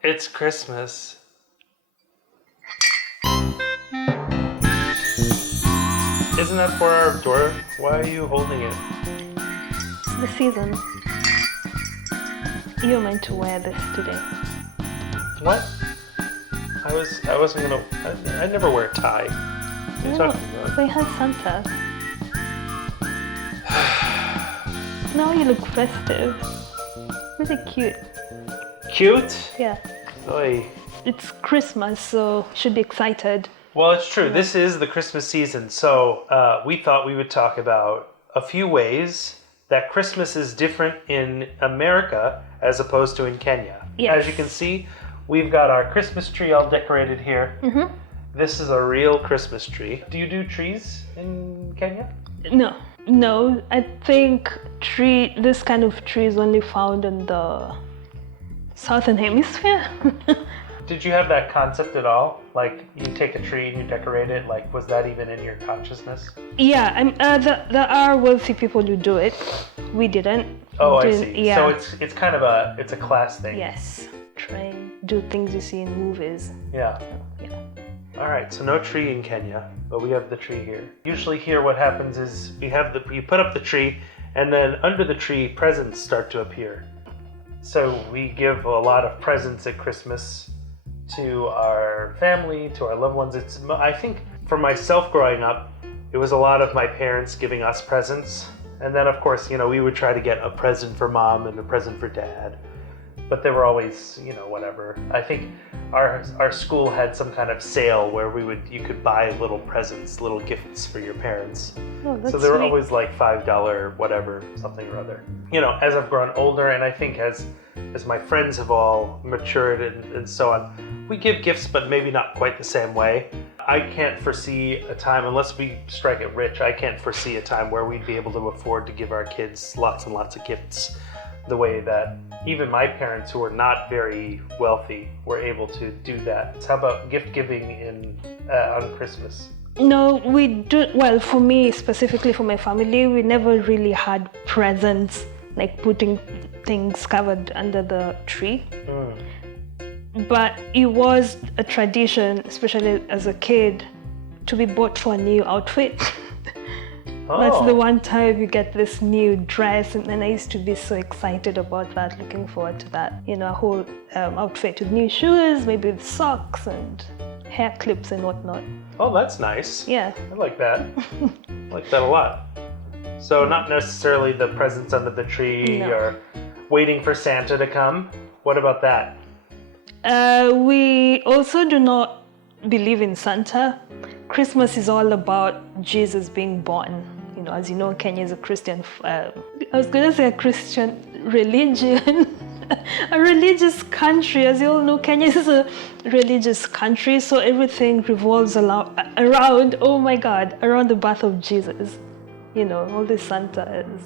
It's Christmas. Isn't that for our door? Why are you holding it? It's the season. You're meant to wear this today. What? I wasn't gonna. I never wear a tie. What are you talking about? They had Santa. Now you look festive. Really cute. Cute? Yeah. Oy. It's Christmas, so you should be excited. Well, it's true. This is the Christmas season, so we thought we would talk about a few ways that Christmas is different in America as opposed to in Kenya. Yes. As you can see, we've got our Christmas tree all decorated here. Mm-hmm. This is a real Christmas tree. Do you do trees in Kenya? No. I think this kind of tree is only found in the southern hemisphere. Did you have that concept at all? Like, you take a tree and you decorate it? Like, was that even in your consciousness? Yeah, there are wealthy people who do it. We didn't. Oh, I see. Yeah. So it's kind of it's a class thing. Yes. Try and do things you see in movies. Yeah. So, yeah. All right, so no tree in Kenya, but we have the tree here. Usually here what happens is you put up the tree, and then under the tree, presents start to appear. So we give a lot of presents at Christmas to our family, to our loved ones. I think for myself growing up, it was a lot of my parents giving us presents. And then of course, we would try to get a present for mom and a present for dad. But they were always, whatever. I think our school had some kind of sale where you could buy little presents, little gifts for your parents. Oh, that's So they were sweet. always like $5 whatever, something or other. As I've grown older, and I think as my friends have all matured and so on, we give gifts, but maybe not quite the same way. I can't foresee a time, unless we strike it rich, I can't foresee a time where we'd be able to afford to give our kids lots and lots of gifts the way that even my parents, who are not very wealthy, were able to do that. How about gift giving on Christmas? No, we do. Well, for me, specifically for my family, we never really had presents, like putting things covered under the tree. But it was a tradition, especially as a kid, to be bought for a new outfit. That's the one time you get this new dress, and then I used to be so excited about that, looking forward to that. A whole outfit with new shoes, maybe with socks and hair clips and whatnot. Oh, that's nice. Yeah. I like that. I like that a lot. So not necessarily the presents under the tree or waiting for Santa to come. What about that? We also do not believe in Santa. Christmas is all about Jesus being born. As you know, Kenya is a Christian, I was going to say a Christian religion, a religious country. As you all know, Kenya is a religious country, so everything revolves around, oh my God, around the birth of Jesus. All this Santa is.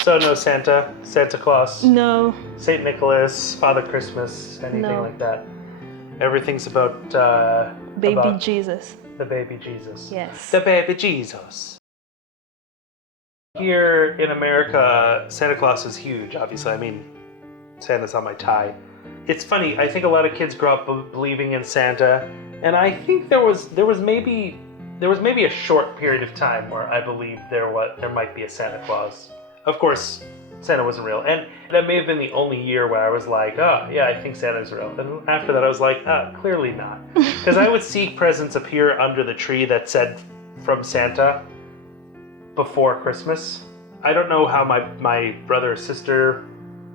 So no Santa Claus, No. Saint Nicholas, Father Christmas, anything like that. Everything's about Baby Jesus. The baby Jesus. Yes. The baby Jesus. Here in America, Santa Claus is huge, obviously. I mean, Santa's on my tie. It's funny, I think a lot of kids grow up believing in Santa, and I think there was maybe a short period of time where I believed there might be a Santa Claus. Of course, Santa wasn't real, and that may have been the only year where I was like, oh yeah, I think Santa's real. And after that I was like, clearly not. Because I would see presents appear under the tree that said from Santa before Christmas. I don't know how my brother or sister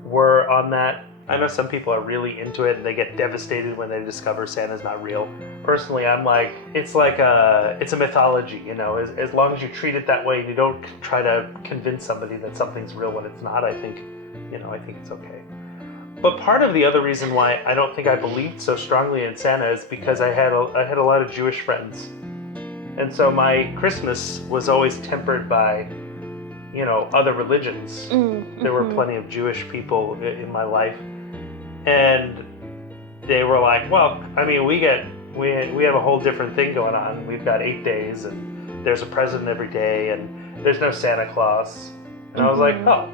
were on that. I know some people are really into it and they get devastated when they discover Santa's not real. Personally, I'm like, it's a mythology, as long as you treat it that way and you don't try to convince somebody that something's real when it's not, I think it's okay. But part of the other reason why I don't think I believed so strongly in Santa is because I had a lot of Jewish friends. And so my Christmas was always tempered by, other religions. There were plenty of Jewish people in my life. And they were like, well, I mean, we have a whole different thing going on. We've got 8 days, and there's a present every day, and there's no Santa Claus. And I was like, oh,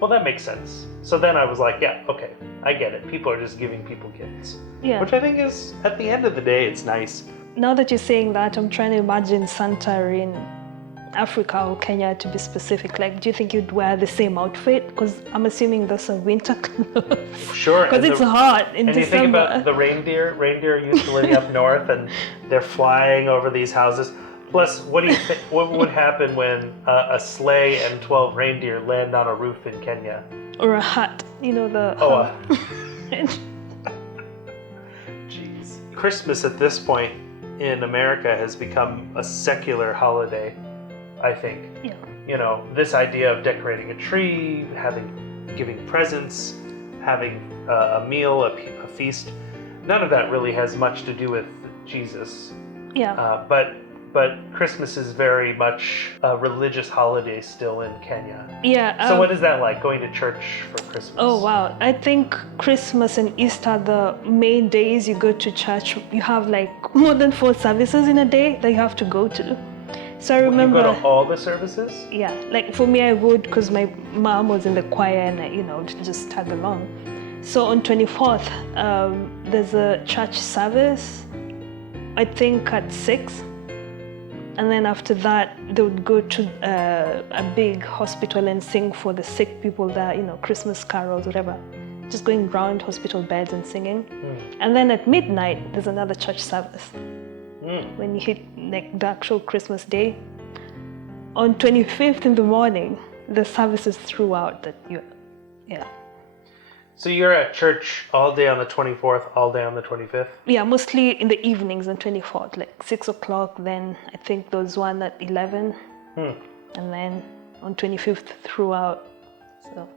Well, that makes sense. So then I was like, yeah, okay, I get it. People are just giving people gifts. Yeah. Which I think is, at the end of the day, it's nice. Now that you're saying that, I'm trying to imagine Santa in Africa or Kenya, to be specific. Like, do you think you'd wear the same outfit? Because I'm assuming those are winter clothes. Sure. Because it's hot in and December. you think about the reindeer. Reindeer used to live up north, and they're flying over these houses. Plus, what do you think? What would happen when a sleigh and 12 reindeer land on a roof in Kenya? Or a hat, you know, the... Oh, jeez. Christmas at this point in America has become a secular holiday, I think. Yeah. You know, this idea of decorating a tree, giving presents, having a meal, a feast, none of that really has much to do with Jesus. Yeah. But Christmas is very much a religious holiday still in Kenya. Yeah. So what is that like, going to church for Christmas? Oh, wow. I think Christmas and Easter are the main days you go to church. You have like more than 4 services in a day that you have to go to. So I remember... You go to all the services? Yeah. Like for me, I would, because my mom was in the choir and I, you know, just tag along. So on 24th, there's a church service, I think at 6. And then after that, they would go to a big hospital and sing for the sick people there, you know, Christmas carols, whatever. Just going around hospital beds and singing. And then at midnight, there's another church service. When you hit like the actual Christmas day. On 25th in the morning, the services throughout that you, yeah. So you're at church all day on the 24th, all day on the 25th? Yeah, mostly in the evenings on 24th, like 6 o'clock. Then I think there was one at 11. And then on 25th throughout. So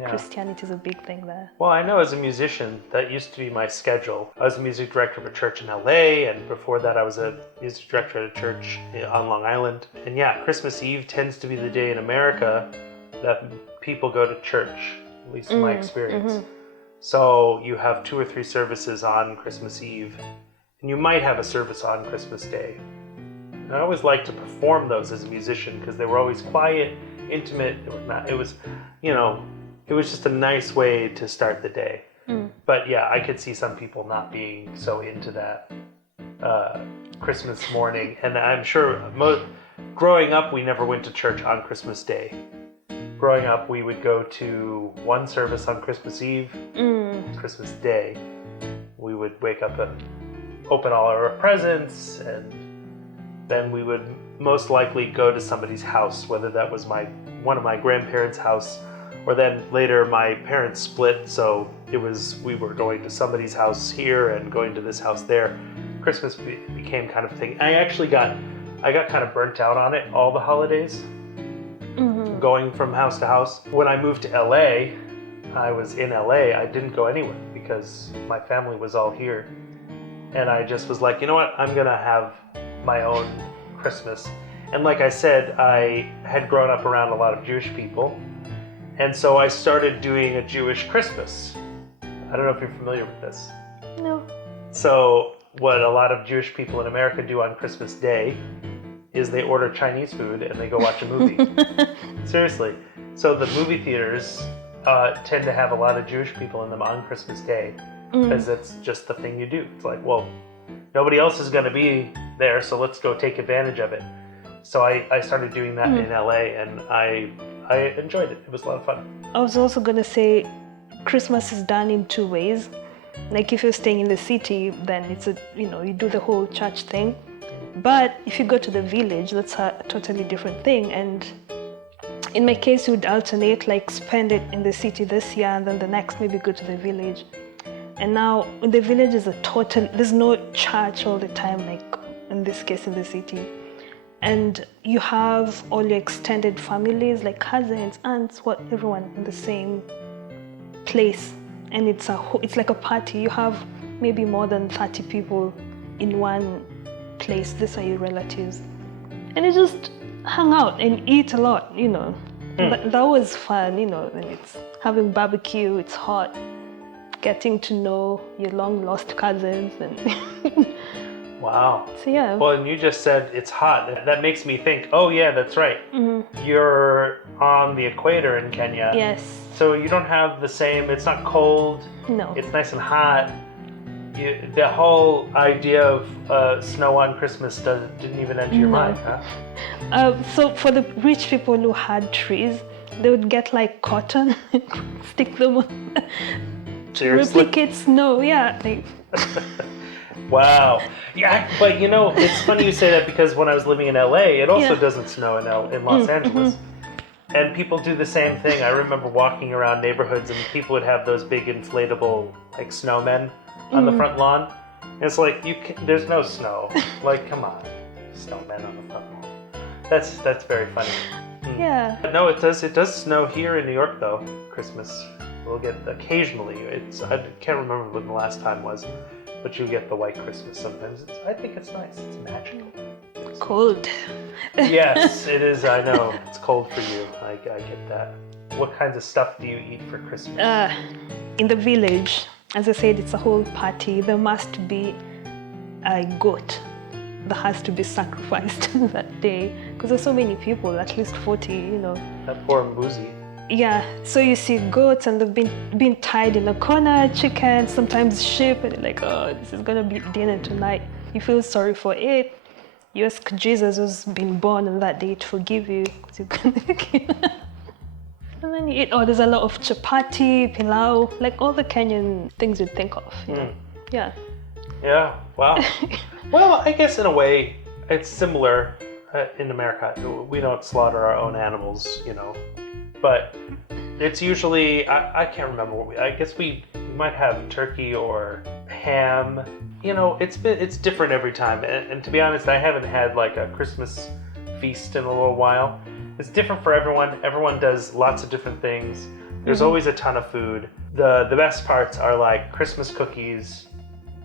yeah. Christianity is a big thing there. Well, I know as a musician, that used to be my schedule. I was a music director of a church in LA, and before that I was a music director at a church on Long Island. And yeah, Christmas Eve tends to be the day in America that people go to church. At least in my experience. So you have 2 or 3 services on Christmas Eve, and you might have a service on Christmas Day. And I always liked to perform those as a musician because they were always quiet, intimate. It was, you know, it was just a nice way to start the day. But yeah, I could see some people not being so into that Christmas morning. And I'm sure growing up, we never went to church on Christmas Day. Growing up, we would go to one service on Christmas Eve, Christmas Day. We would wake up and open all our presents, and then we would most likely go to somebody's house, whether that was one of my grandparents' house, or then later my parents split, so we were going to somebody's house here and going to this house there. Christmas became kind of a thing. I got kind of burnt out on it, all the holidays. Going from house to house. When I moved to LA, I was in LA, I didn't go anywhere because my family was all here. And I just was like, you know what, I'm gonna have my own Christmas. And like I said, I had grown up around a lot of Jewish people. And so I started doing a Jewish Christmas. I don't know if you're familiar with this. No. So what a lot of Jewish people in America do on Christmas Day is they order Chinese food and they go watch a movie. Seriously. So the movie theaters tend to have a lot of Jewish people in them on Christmas Day because that's just the thing you do. It's like, well, nobody else is going to be there, so let's go take advantage of it. So I started doing that in LA, and I enjoyed it. It was a lot of fun. I was also going to say Christmas is done in 2 ways. Like if you're staying in the city, then it's you do the whole church thing. But if you go to the village, that's a totally different thing. And in my case, you would alternate, like spend it in the city this year and then the next maybe go to the village. And now in the village is there's no church all the time, like in this case in the city. And you have all your extended families, like cousins, aunts, everyone in the same place. And it's like a party. You have maybe more than 30 people in one place. These are your relatives, and you just hang out and eat a lot, That was fun, and it's having barbecue, it's hot, getting to know your long lost cousins and Wow. So yeah. Well, and you just said it's hot. That makes me think, oh yeah, that's right. Your on the equator in Kenya. Yes. So you don't have the same, it's not cold, No. it's nice and hot. The whole idea of snow on Christmas didn't even enter your No. mind, huh? So for the rich people who had trees, they would get like cotton, stick them on, Seriously? replicate snow. Yeah. Like, Wow. Yeah, but you know, it's funny you say that because when I was living in LA, it also Yeah. doesn't snow in Los Angeles. And people do the same thing. I remember walking around neighborhoods and people would have those big inflatable like snowmen on the front lawn. And it's like there's no snow. Like, come on. Snowmen on the front lawn. That's very funny. yeah. But no, it does snow here in New York though. Christmas. We'll get occasionally. I can't remember when the last time was. But you get the white Christmas sometimes. I think it's nice. It's magical. Cold. Yes, it is. I know. It's cold for you. I get that. What kinds of stuff do you eat for Christmas? In the village, as I said, it's a whole party. There must be a goat that has to be sacrificed that day because there's so many people, at least 40, you know. That poor Mbuzi. Yeah, so you see goats and they've been tied in a corner, chickens, sometimes sheep, and you're like, oh, this is gonna be dinner tonight. You feel sorry for it. You ask Jesus who's been born on that day to forgive you because you're gonna kill. And then you eat, oh, there's a lot of chapati, pilau, like all the Kenyan things you'd think of, you know? Yeah. Yeah, wow. Well, I guess in a way, it's similar in America. We don't slaughter our own animals, you know. But it's usually, I can't remember I guess we might have turkey or ham. You know, it's different every time. And to be honest, I haven't had like a Christmas feast in a little while. It's different for everyone. Everyone does lots of different things. There's always a ton of food. The best parts are like Christmas cookies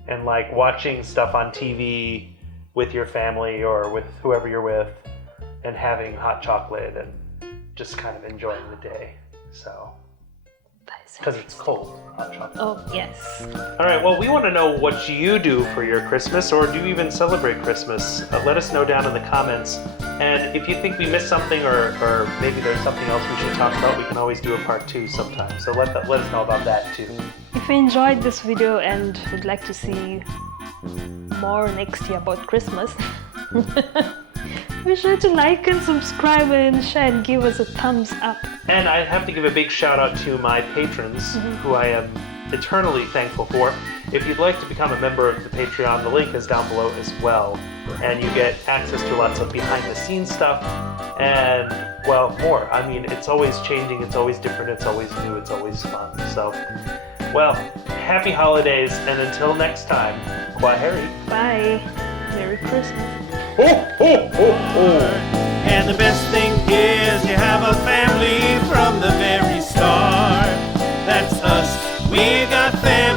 and like watching stuff on TV with your family or with whoever you're with and having hot chocolate and just kind of enjoying the day. So, because it's cold, hot chocolate. Oh, yes. All right, well, we want to know what you do for your Christmas, or do you even celebrate Christmas? Let us know down in the comments. And if you think we missed something, or maybe there's something else we should talk about, we can always do a part 2 sometime. So let us know about that too. If you enjoyed this video and would like to see more next year about Christmas, be sure to like and subscribe and share and give us a thumbs up. And I have to give a big shout out to my patrons, who I am eternally thankful for. If you'd like to become a member of the Patreon, the link is down below as well. And you get access to lots of behind the scenes stuff and, well, more. I mean, it's always changing, it's always different, it's always new, it's always fun. So, well, happy holidays, and until next time, Kwaheri. Bye. Merry Christmas. Ho, ho, ho, ho. And the best thing is you have a family from the very start. That's us. We got family.